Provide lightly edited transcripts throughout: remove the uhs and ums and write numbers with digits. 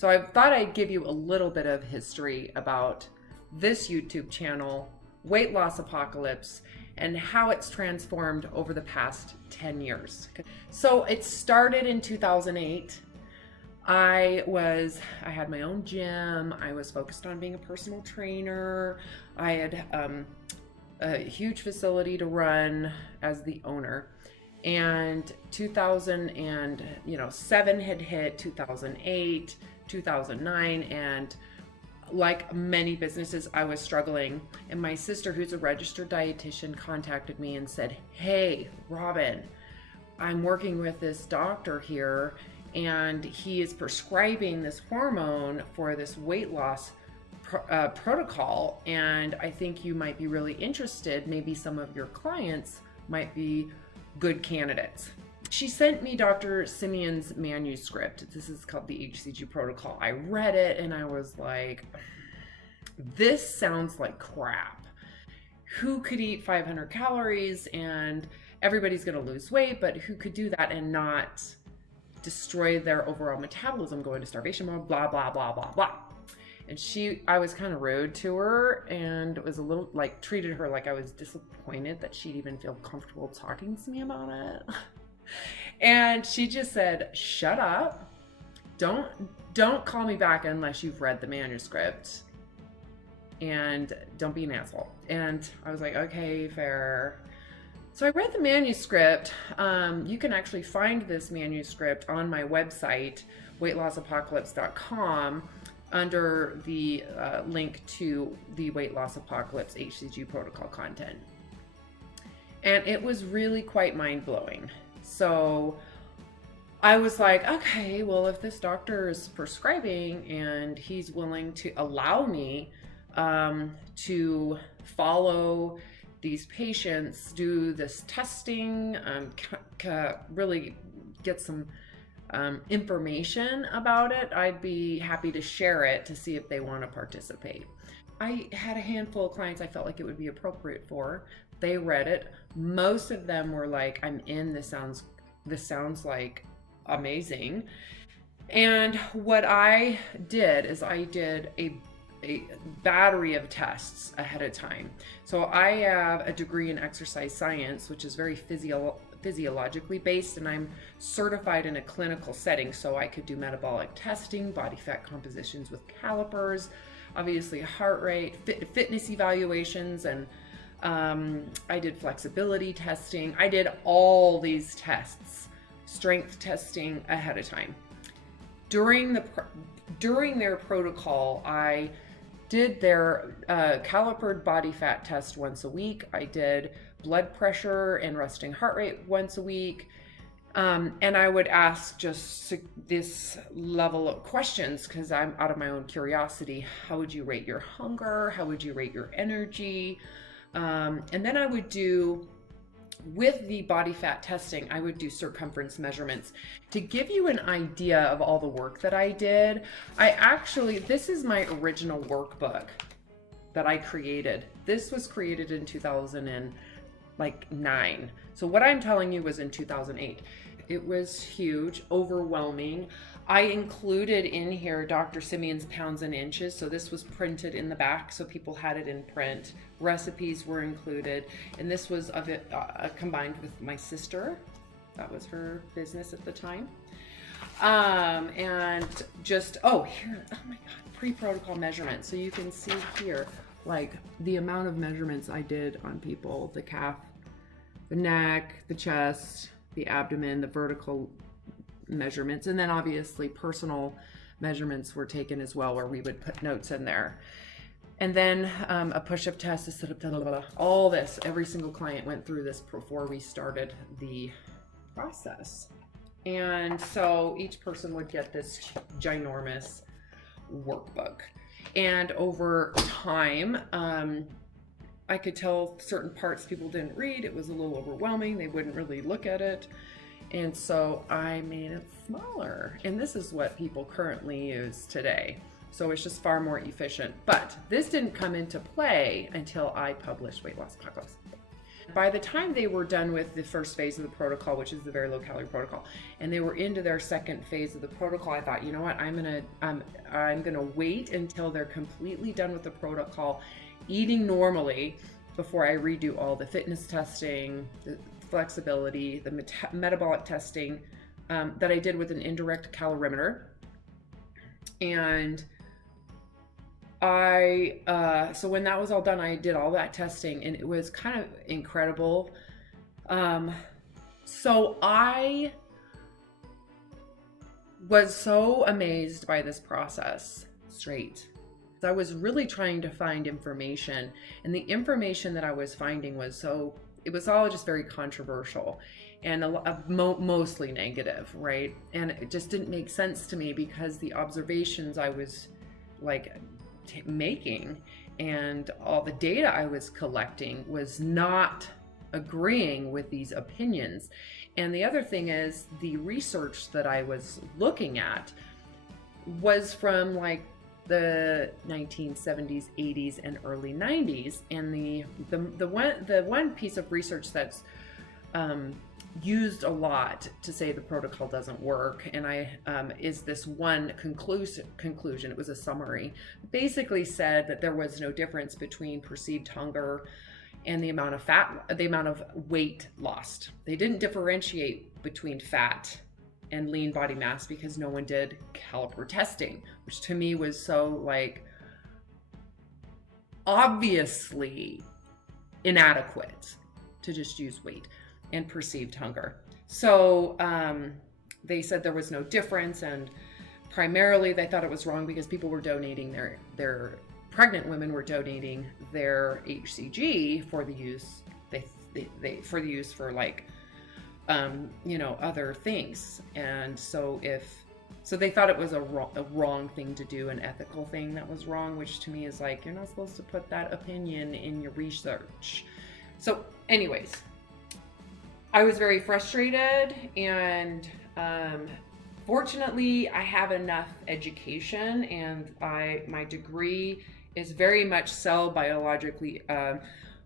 So I thought I'd give you a little bit of history about this YouTube channel, Weight Loss Apocalypse, and how it's transformed over the past 10 years. So it started in 2008. I had my own gym. I was focused on being a personal trainer. I had a huge facility to run as the owner. And 2007 had hit, 2008, 2009, and like many businesses, I was struggling. And my sister, who's a registered dietitian, contacted me and said, "Hey, Robin, I'm working with this doctor here, and he is prescribing this hormone for this weight loss protocol, and I think you might be really interested. Maybe some of your clients might be good candidates." She sent me Dr. Simeons' manuscript. This is called the HCG protocol. I read it and I was like, this sounds like crap. Who could eat 500 calories and everybody's going to lose weight, but who could do that and not destroy their overall metabolism, go into starvation mode, blah, blah, blah, blah, blah. And I was kind of rude to her and was a little like, treated her like I was disappointed that she'd even feel comfortable talking to me about it. And she just said, "Shut up. Don't call me back unless you've read the manuscript. And don't be an asshole." And I was like, okay, fair. So I read the manuscript. You can actually find this manuscript on my website, weightlossapocalypse.com, under the link to the Weight Loss Apocalypse HCG protocol content. And it was really quite mind-blowing. So I was like, okay, well, if this doctor is prescribing and he's willing to allow me to follow these patients, do this testing, really get some information about it, I'd be happy to share it to see if they want to participate. I had a handful of clients I felt like it would be appropriate for. They read it. Most of them were like, "I'm in, this sounds like amazing." And what I did is I did a battery of tests ahead of time. So I have a degree in exercise science, which is very physiologically based, and I'm certified in a clinical setting, so I could do metabolic testing, body fat compositions with calipers, obviously heart rate, fitness evaluations, and I did flexibility testing. I did all these tests, strength testing ahead of time. During their protocol, I did their calipered body fat test once a week. I did blood pressure and resting heart rate once a week. And I would ask just this level of questions because I'm out of my own curiosity. How would you rate your hunger? How would you rate your energy? And then I would do, with the body fat testing, I would do circumference measurements to give you an idea of all the work that I did. This is my original workbook that I created. This was created in 2009. So what I'm telling you was in 2008. It was huge, overwhelming. I included in here Dr. Simeons' pounds and inches. So this was printed in the back, so people had it in print. Recipes were included. And this was of it combined with my sister. That was her business at the time. And just, oh my God, pre-protocol measurements. So you can see here, like the amount of measurements I did on people, the calf, the neck, the chest, the abdomen, the vertical measurements, and then obviously personal measurements were taken as well, where we would put notes in there. And then a push-up test, a sit-up, blah, blah, blah. All this, every single client went through this before we started the process. And so each person would get this ginormous workbook. And over time, I could tell certain parts people didn't read. It was a little overwhelming. They wouldn't really look at it. And so I made it smaller. And this is what people currently use today. So it's just far more efficient. But this didn't come into play until I published Weight Loss Apocalypse. By the time they were done with the first phase of the protocol, which is the very low calorie protocol, and they were into their second phase of the protocol, I thought, you know what, I'm gonna wait until they're completely done with the protocol, eating normally, before I redo all the fitness testing, the flexibility, the metabolic testing that I did with an indirect calorimeter. And so when that was all done, I did all that testing, and it was kind of incredible. So I was so amazed by this process straight. I was really trying to find information, and the information that I was finding was it was all just very controversial and mostly negative, right? And it just didn't make sense to me, because the observations I was like making and all the data I was collecting was not agreeing with these opinions. And the other thing is, the research that I was looking at was from like the 1970s, 80s, and early 90s. And the one piece of research that's used a lot to say the protocol doesn't work, and is this one conclusion. It was a summary. Basically said that there was no difference between perceived hunger and the amount of weight lost. They didn't differentiate between fat and lean body mass, because no one did caliper testing, which to me was so like obviously inadequate to just use weight and perceived hunger. So they said there was no difference, and primarily they thought it was wrong because people were donating their pregnant women were donating their HCG for the use for the use for like other things. And so they thought it was a wrong thing to do, an ethical thing that was wrong, which to me is like, you're not supposed to put that opinion in your research. So anyways, I was very frustrated, and fortunately I have enough education, and my degree is very much cell biologically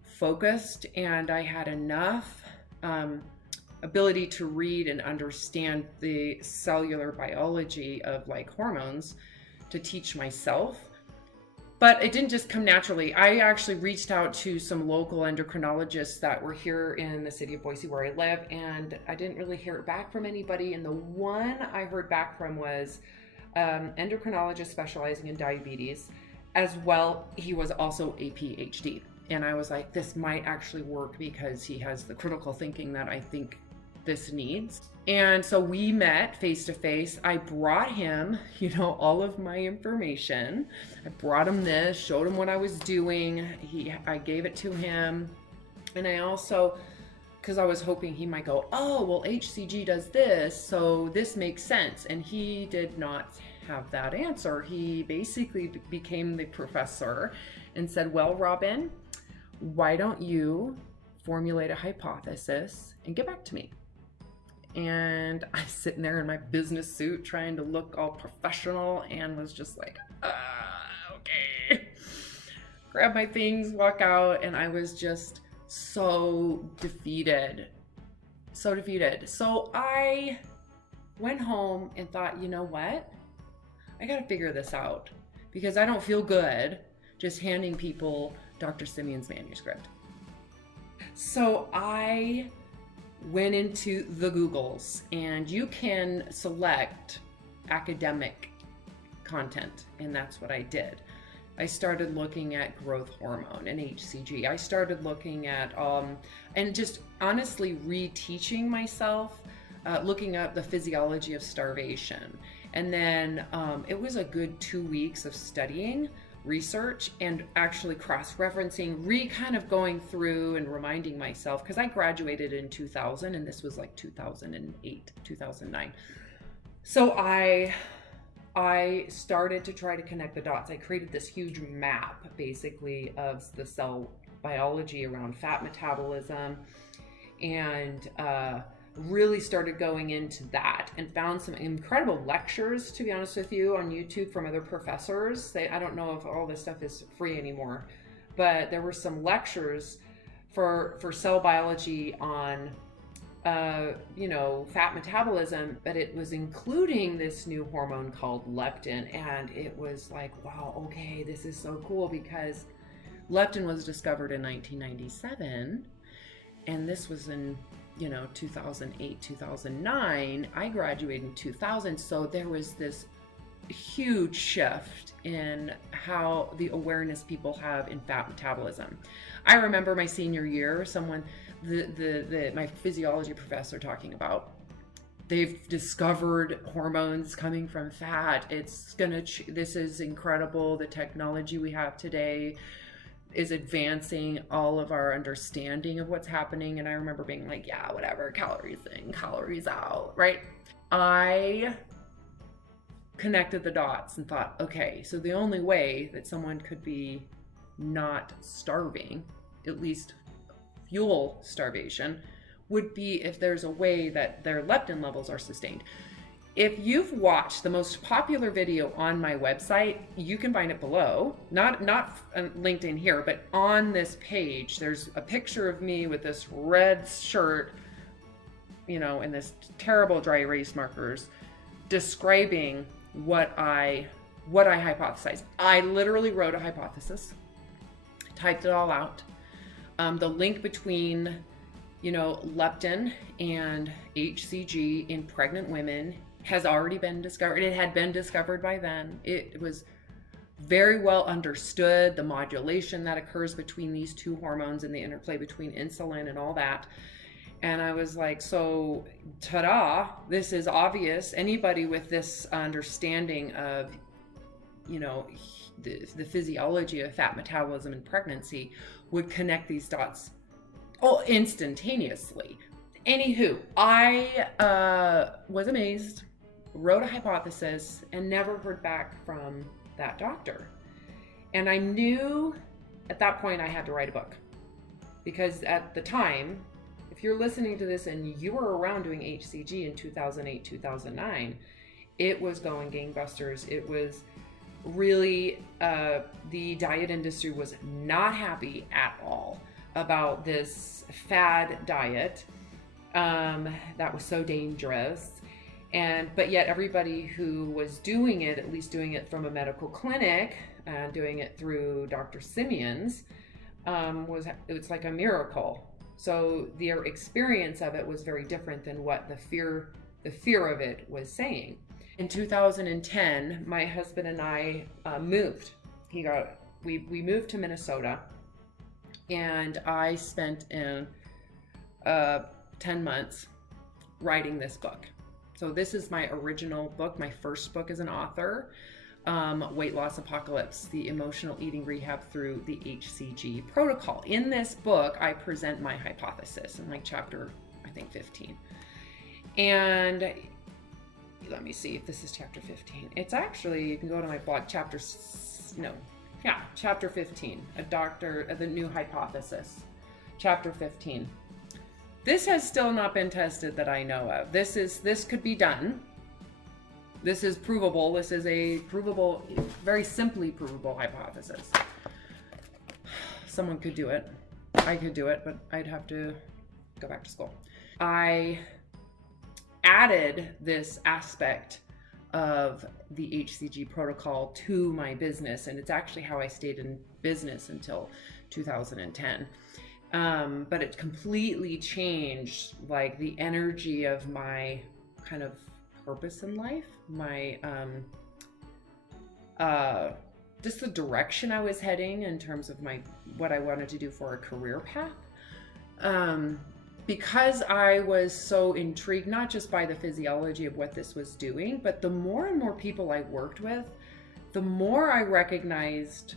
focused, and I had enough ability to read and understand the cellular biology of like hormones to teach myself. But it didn't just come naturally. I actually reached out to some local endocrinologists that were here in the city of Boise where I live, and I didn't really hear back from anybody. And the one I heard back from was endocrinologist specializing in diabetes. As well, he was also a PhD. And I was like, this might actually work, because he has the critical thinking that I think this needs. And so we met face to face. I brought him, all of my information. I brought him this, showed him what I was doing. I gave it to him. And I also, because I was hoping he might go, oh, well, HCG does this, so this makes sense. And he did not have that answer. He basically became the professor and said, well, Robin, why don't you formulate a hypothesis and get back to me? And I was sitting there in my business suit trying to look all professional, and was just like, okay. Grab my things, walk out, and I was just so defeated. So defeated. So I went home and thought, you know what? I gotta figure this out, because I don't feel good just handing people Dr. Simeons' manuscript. So I went into the Googles, and you can select academic content, and that's what I did. I started looking at growth hormone and HCG. I started looking at and just honestly reteaching myself, looking up the physiology of starvation. And then it was a good 2 weeks of studying, research, and actually cross-referencing, kind of going through and reminding myself, because I graduated in 2000, and this was like 2008, 2009. So I started to try to connect the dots. I created this huge map, basically, of the cell biology around fat metabolism, and really started going into that, and found some incredible lectures, to be honest with you, on YouTube from other professors. I don't know if all this stuff is free anymore, but there were some lectures for cell biology on fat metabolism, but it was including this new hormone called leptin. And it was like, wow, okay, this is so cool, because leptin was discovered in 1997, and this was in 2008, 2009. I graduated in 2000, so there was this huge shift in how the awareness people have in fat metabolism. I remember my senior year, my physiology professor talking about, they've discovered hormones coming from fat. This is incredible. The technology we have today is advancing all of our understanding of what's happening. And I remember being like, yeah, whatever, calories in, calories out, right? I connected the dots and thought, okay, so the only way that someone could be not starving, at least fuel starvation, would be if there's a way that their leptin levels are sustained. If you've watched the most popular video on my website, you can find it below, not linked in here, but on this page, there's a picture of me with this red shirt, and this terrible dry erase markers, describing what I hypothesized. I literally wrote a hypothesis, typed it all out. The link between, leptin and HCG in pregnant women has already been discovered. It had been discovered by then. It was very well understood, the modulation that occurs between these two hormones and the interplay between insulin and all that. And I was like, so ta-da, this is obvious. Anybody with this understanding of, the physiology of fat metabolism in pregnancy would connect these dots instantaneously. Anywho, I was amazed, wrote a hypothesis, and never heard back from that doctor. And I knew at that point I had to write a book, because at the time, if you're listening to this and you were around doing HCG in 2008, 2009, it was going gangbusters. It was really, the diet industry was not happy at all about this fad diet that was so dangerous. But yet everybody who was doing it, at least doing it from a medical clinic, doing it through Dr. Simeons, it's like a miracle. So their experience of it was very different than what the fear of it was saying. In 2010, my husband and I moved. We moved to Minnesota, and I spent 10 months writing this book. So this is my original book, my first book as an author, Weight Loss Apocalypse, the Emotional Eating Rehab Through the HCG Protocol. In this book, I present my hypothesis in chapter, I think, 15. And let me see if this is chapter 15. It's actually, you can go to my blog, chapter 15, the new hypothesis, chapter 15. This has still not been tested that I know of. This could be done. This is provable. This is a provable, very simply provable hypothesis. Someone could do it. I could do it, but I'd have to go back to school. I added this aspect of the HCG protocol to my business, and it's actually how I stayed in business until 2010. But it completely changed the energy of my kind of purpose in life, my just the direction I was heading in terms of what I wanted to do for a career path. Because I was so intrigued, not just by the physiology of what this was doing, but the more and more people I worked with, the more I recognized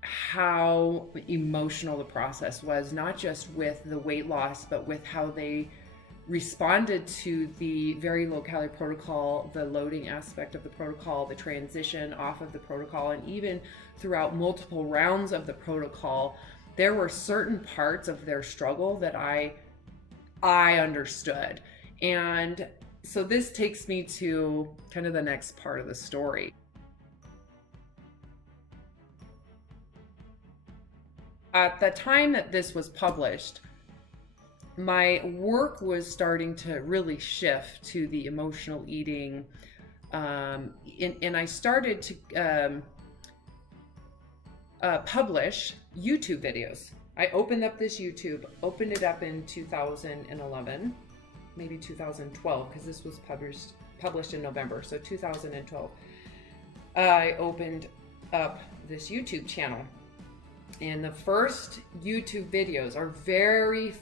how emotional the process was, not just with the weight loss, but with how they responded to the very low calorie protocol, the loading aspect of the protocol, the transition off of the protocol, and even throughout multiple rounds of the protocol, there were certain parts of their struggle that I understood. And so this takes me to kind of the next part of the story. at the time that this was published, my work was starting to really shift to the emotional eating, and I started to publish YouTube videos. I opened up this YouTube, opened it up in 2011, maybe 2012, because this was published in November, so 2012. I opened up this YouTube channel, and the first YouTube videos are very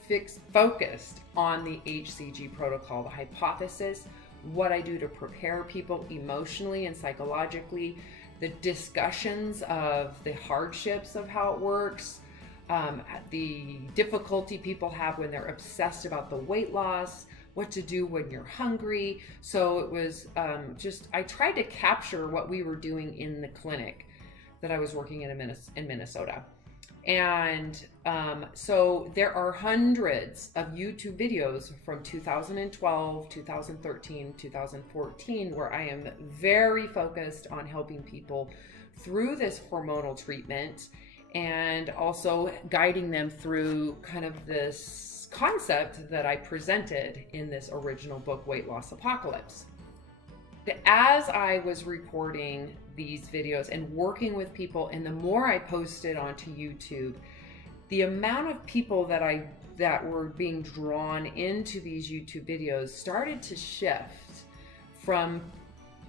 focused on the HCG protocol, the hypothesis, what I do to prepare people emotionally and psychologically, the discussions of the hardships of how it works, the difficulty people have when they're obsessed about the weight loss, what to do when you're hungry. So it was I tried to capture what we were doing in the clinic that I was working in Minnesota. And so there are hundreds of YouTube videos from 2012, 2013, 2014, where I am very focused on helping people through this hormonal treatment and also guiding them through kind of this concept that I presented in this original book, Weight Loss Apocalypse. As I was recording these videos and working with people, and the more I posted onto YouTube, the amount of people that were being drawn into these YouTube videos started to shift from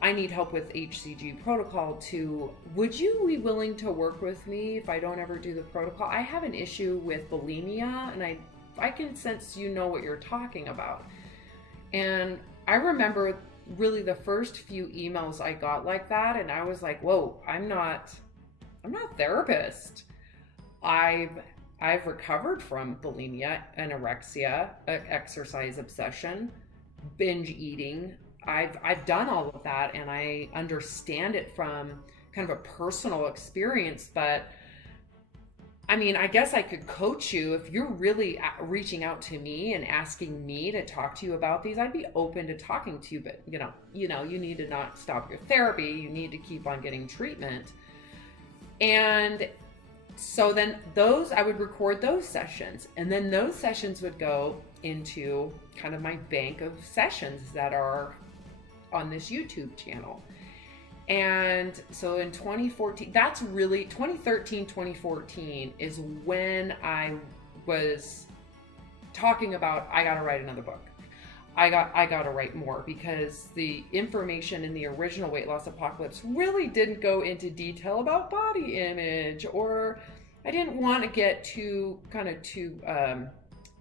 I need help with HCG protocol to would you be willing to work with me if I don't ever do the protocol? I have an issue with bulimia, and I can sense you know what you're talking about. And I remember really the first few emails I got like that, and I was like, whoa, I'm not a therapist. I've recovered from bulimia, anorexia, exercise obsession, binge eating. I've done all of that, and I understand it from kind of a personal experience. But I mean, I guess I could coach you if you're really reaching out to me and asking me to talk to you about these. I'd be open to talking to you, but you need to not stop your therapy. You need to keep on getting treatment. And so then I would record those sessions, and then those sessions would go into kind of my bank of sessions that are on this YouTube channel. And so in 2014, 2014 is when I was talking about, I got to write another book. I got to write more, because the information in the original Weight Loss Apocalypse really didn't go into detail about body image, or I didn't want to get too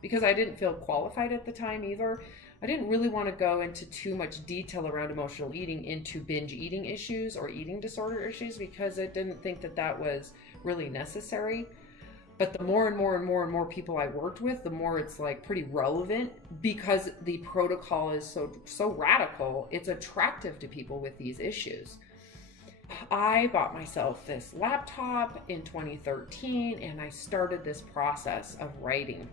because I didn't feel qualified at the time either. I didn't really want to go into too much detail around emotional eating, into binge eating issues or eating disorder issues, because I didn't think that was really necessary. But the more and more people I worked with, the more it's like pretty relevant, because the protocol is so radical. It's attractive to people with these issues. I bought myself this laptop in 2013, and I started this process of writing.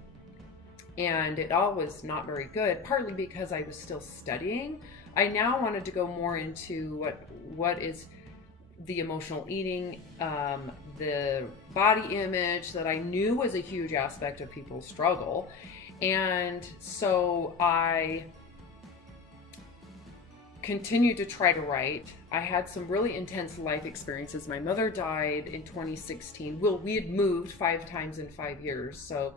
And it all was not very good, partly because I was still studying. I now wanted to go more into what is the emotional eating, the body image that I knew was a huge aspect of people's struggle. And so I continued to try to write. I had some really intense life experiences. My mother died in 2016. Well, we had moved 5 times in 5 years. So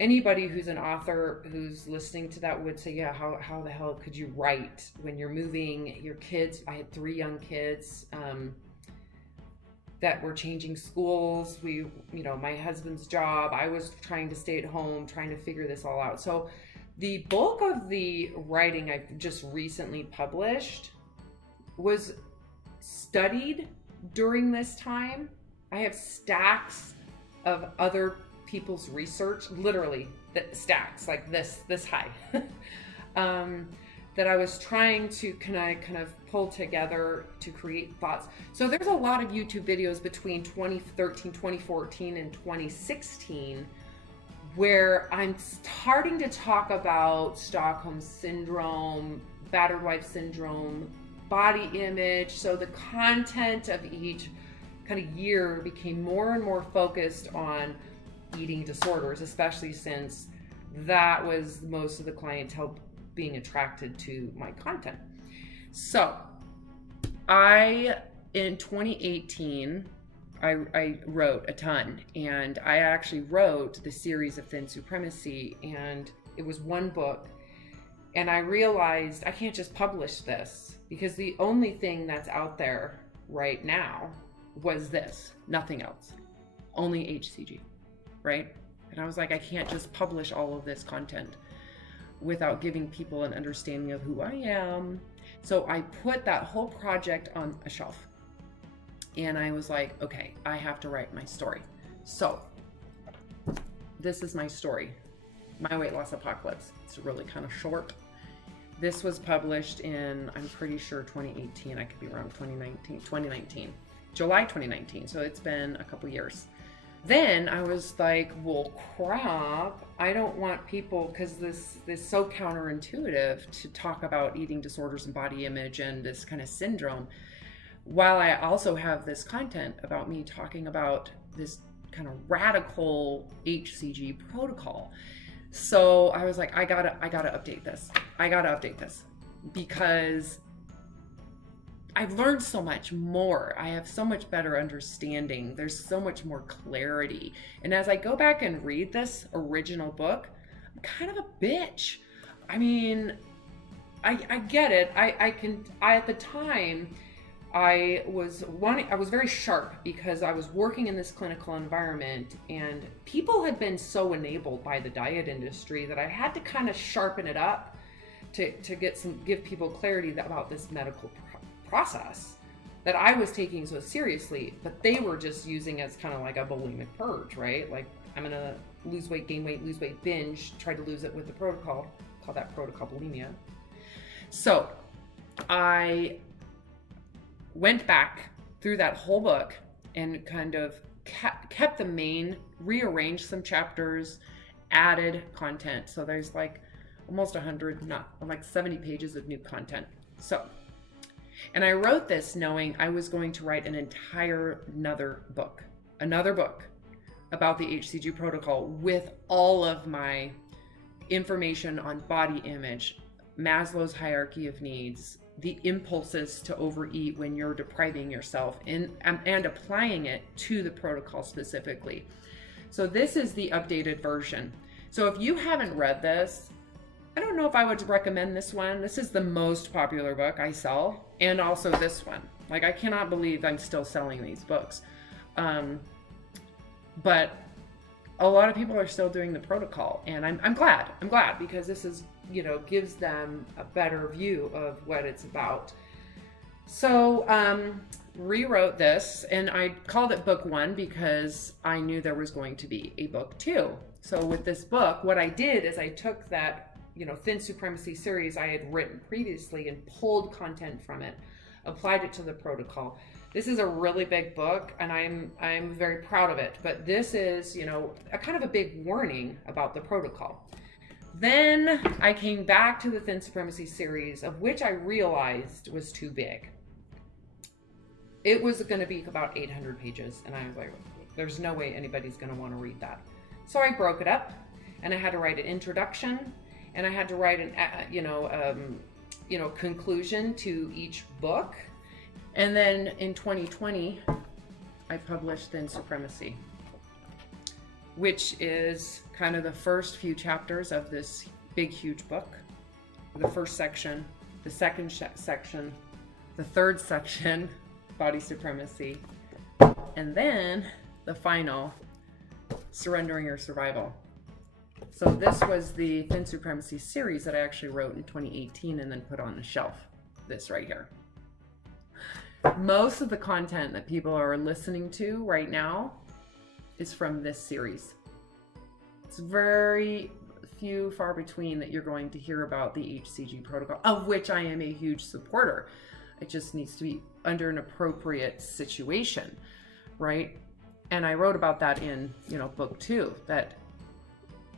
anybody who's an author who's listening to that would say, yeah, how the hell could you write when you're moving your kids? I had 3 young kids that were changing schools. My husband's job, I was trying to stay at home, trying to figure this all out. So the bulk of the writing I've just recently published was studied during this time. I have stacks of other people's research, literally stacks like this high, that I was trying to kind of pull together to create thoughts. So there's a lot of YouTube videos between 2013, 2014, and 2016 where I'm starting to talk about Stockholm syndrome, battered wife syndrome, body image. So the content of each kind of year became more and more focused on eating disorders, especially since that was most of the clientele being attracted to my content. So in 2018, I wrote a ton, and I actually wrote the series of Thin Supremacy, and it was one book. And I realized I can't just publish this, because the only thing that's out there right now was this, nothing else, only HCG, right? And I was like, I can't just publish all of this content without giving people an understanding of who I am. So I put that whole project on a shelf, and I was like, okay, I have to write my story. So this is my story, My Weight Loss Apocalypse. It's really kind of short. This was published in, I'm pretty sure 2018, I could be wrong, 2019, July 2019. So it's been a couple years. Then I was like, well, crap, I don't want people, because this is so counterintuitive to talk about eating disorders and body image and this kind of syndrome, while I also have this content about me talking about this kind of radical HCG protocol. So I was like, I gotta update this. I gotta update this, because I've learned so much more. I have so much better understanding. There's so much more clarity. And as I go back and read this original book, I'm kind of a bitch. I mean, I get it. At the time, I was very sharp, because I was working in this clinical environment, and people had been so enabled by the diet industry that I had to kind of sharpen it up to give people clarity about this medical process that I was taking so seriously, but they were just using as kind of like a bulimic purge, right? Like, I'm gonna lose weight, gain weight, lose weight, binge, try to lose it with the protocol, call that protocol bulimia. So I went back through that whole book and kind of kept the main, rearranged some chapters, added content. So there's like almost 100, not like 70 pages of new content. So, and I wrote this knowing I was going to write another book about the HCG protocol with all of my information on body image, Maslow's hierarchy of needs, the impulses to overeat when you're depriving yourself, and applying it to the protocol specifically. So this is the updated version. So if you haven't read this, I don't know if I would recommend this one. This is the most popular book I sell, and also this one. Like, I cannot believe I'm still selling these books. But a lot of people are still doing the protocol, and I'm glad. I'm glad, because this is, gives them a better view of what it's about. So rewrote this, and I called it book 1 because I knew there was going to be a book 2. So with this book, what I did is I took that Thin Supremacy series I had written previously and pulled content from it, applied it to the protocol. This is a really big book, and I'm very proud of it, but this is, a kind of a big warning about the protocol. Then I came back to the Thin Supremacy series, of which I realized was too big. It was going to be about 800 pages, and I was like, there's no way anybody's going to want to read that. So I broke it up, and I had to write an introduction, and I had to write an conclusion to each book. And then in 2020, I published Thin Supremacy, which is kind of the first few chapters of this big, huge book. The first section, the second section, the third section, body supremacy, and then the final, surrendering your survival. So this was the Thin Supremacy series that I actually wrote in 2018 and then put on the shelf. This right here. Most of the content that people are listening to right now is from this series. It's very far between that you're going to hear about the HCG protocol, of which I am a huge supporter. It just needs to be under an appropriate situation, right? And I wrote about that in, book 2, that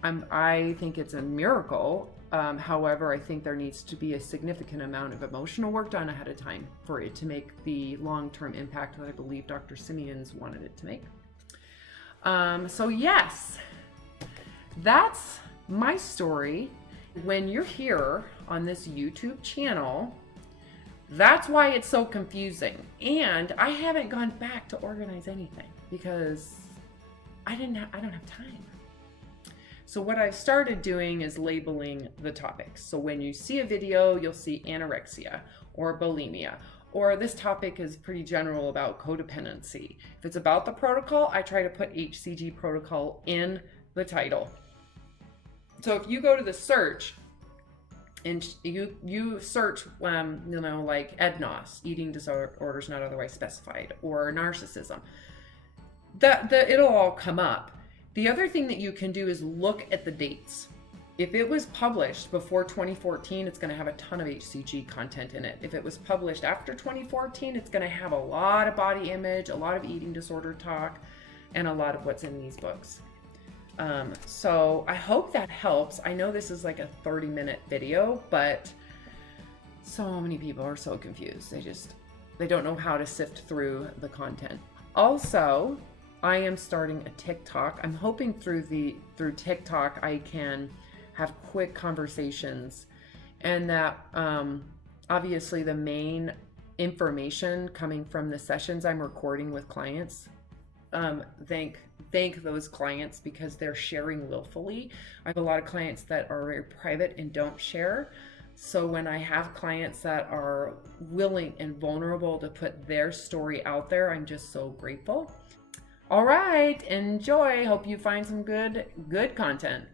I think it's a miracle. However, I think there needs to be a significant amount of emotional work done ahead of time for it to make the long-term impact that I believe Dr. Simeons wanted it to make. So yes, that's my story. When you're here on this YouTube channel, that's why it's so confusing. And I haven't gone back to organize anything because I don't have time. So what I've started doing is labeling the topics. So when you see a video, you'll see anorexia or bulimia, or this topic is pretty general about codependency. If it's about the protocol, I try to put HCG protocol in the title. So if you go to the search and you search, like EDNOS, eating disorders not otherwise specified, or narcissism, it'll all come up. The other thing that you can do is look at the dates. If it was published before 2014, it's going to have a ton of HCG content in it. If it was published after 2014, it's going to have a lot of body image, a lot of eating disorder talk, and a lot of what's in these books. So I hope that helps. I know this is like a 30-minute video, but so many people are so confused. They don't know how to sift through the content. Also, I am starting a TikTok. I'm hoping through TikTok I can have quick conversations, and that obviously the main information coming from the sessions I'm recording with clients. Thank those clients because they're sharing willfully. I have a lot of clients that are very private and don't share. So when I have clients that are willing and vulnerable to put their story out there, I'm just so grateful. All right, enjoy. Hope you find some good content.